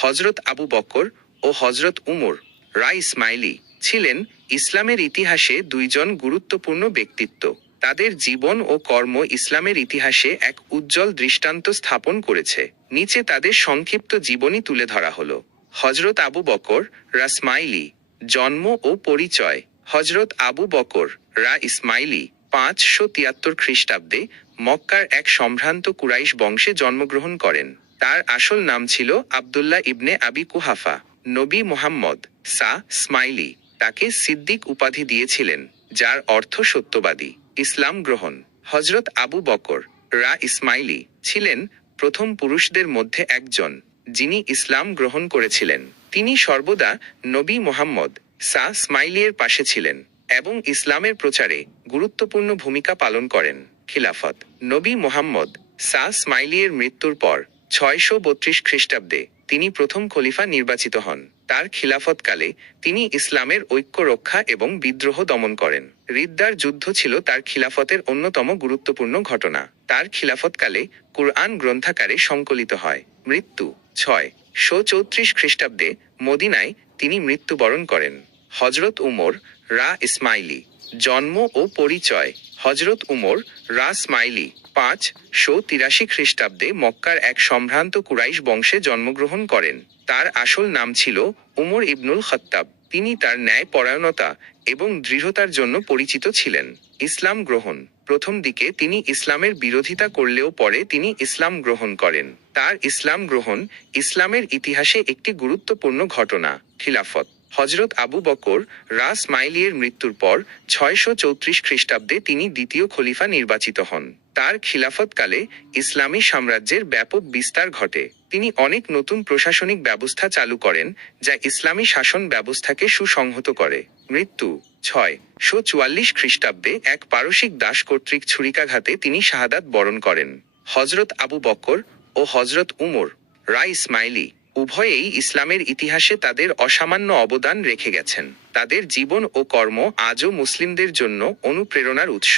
হজরত আবু বকর ও হজরত উমর রা ইসমাইলি ছিলেন ইসলামের ইতিহাসে দুইজন গুরুত্বপূর্ণ ব্যক্তিত্ব। তাদের জীবন ও কর্ম ইসলামের ইতিহাসে এক উজ্জ্বল দৃষ্টান্ত স্থাপন করেছে। নিচে তাদের সংক্ষিপ্ত জীবনী তুলে ধরা হল। হজরত আবু বকর, রাসমাইলি, জন্ম ও পরিচয় হজরত আবু বকর, রা ইসমাইলি, পাঁচশো তিয়াত্তর খ্রিস্টাব্দে মক্কার এক সম্ভ্রান্ত কুরাইশ বংশে জন্মগ্রহণ করেন। তার আসল নাম ছিল আবদুল্লাহ ইবনে আবি কুহাফা। নবী মোহাম্মদ, সা স্মাইলি, তাকে সিদ্দিক উপাধি দিয়েছিলেন, যার অর্থ সত্যবাদী, ইসলাম গ্রহণ। হজরত আবু বকর, রা ইসমাইলি, ছিলেন প্রথম পুরুষদের মধ্যে একজন, যিনি ইসলাম গ্রহণ করেছিলেন। তিনি সর্বদা নবী মোহাম্মদ, সা স্মাইলিয়ের পাশে ছিলেন এবং ইসলামের প্রচারে গুরুত্বপূর্ণ ভূমিকা পালন করেন। খিলাফত, নবী মোহাম্মদ, সা স্মাইলিয়ের মৃত্যুর পর ছয়শো বত্রিশ খ্রিস্টাব্দে তিনি প্রথম খলিফা নির্বাচিত হন। তার খিলাফতকালে তিনি ইসলামের ঐক্য রক্ষা এবং বিদ্রোহ দমন করেন। রিদ্দার যুদ্ধ ছিল তার খিলাফতের অন্যতম গুরুত্বপূর্ণ ঘটনা। তার খিলাফতকালে কুরআন গ্রন্থাকারে সংকলিত হয়। মৃত্যু, ছয় শো চৌত্রিশ খ্রিস্টাব্দে মদিনায় তিনি মৃত্যুবরণ করেন। হজরত উমর রা ইসমাইলি। জন্ম ও পরিচয় হজরত উমর, রা স্মাইলি পাঁচ, শো তিরাশি খ্রিস্টাব্দে মক্কার এক সম্ভ্রান্ত কুরাইশ বংশে জন্মগ্রহণ করেন। তার আসল নাম ছিল উমর ইবনুল খত্তাব। তিনি তার ন্যায় পরায়ণতা এবং দৃঢ়তার জন্য পরিচিত ছিলেন। ইসলাম গ্রহণ, প্রথম দিকে তিনি ইসলামের বিরোধিতা করলেও পরে তিনি ইসলাম গ্রহণ করেন। তার ইসলাম গ্রহণ, ইসলামের ইতিহাসে একটি গুরুত্বপূর্ণ ঘটনা, খিলাফত। হজরত আবু বকর রা স্মাইলিয়ের মৃত্যুর পর ছয়শো চৌত্রিশ খ্রিস্টাব্দে তিনি দ্বিতীয় খলিফা নির্বাচিত হন। তার খিলাফতকালে ইসলামী সাম্রাজ্যের ব্যাপক বিস্তার ঘটে। তিনি অনেক নতুন প্রশাসনিক ব্যবস্থা চালু করেন, যা ইসলামী শাসন ব্যবস্থাকে সুসংহত করে। মৃত্যু ছয়। শো চুয়াল্লিশ খ্রিস্টাব্দে এক পারসিক দাস কর্তৃক ছুরিকাঘাতে তিনি শাহাদাত বরণ করেন। হজরত আবু বকর ও হজরত উমর রা ইসমাইলি উভয়েই ইসলামের ইতিহাসে তাদের অসামান্য অবদান রেখে গেছেন। তাদের জীবন ও কর্ম আজও মুসলিমদের জন্য অনুপ্রেরণার উৎস।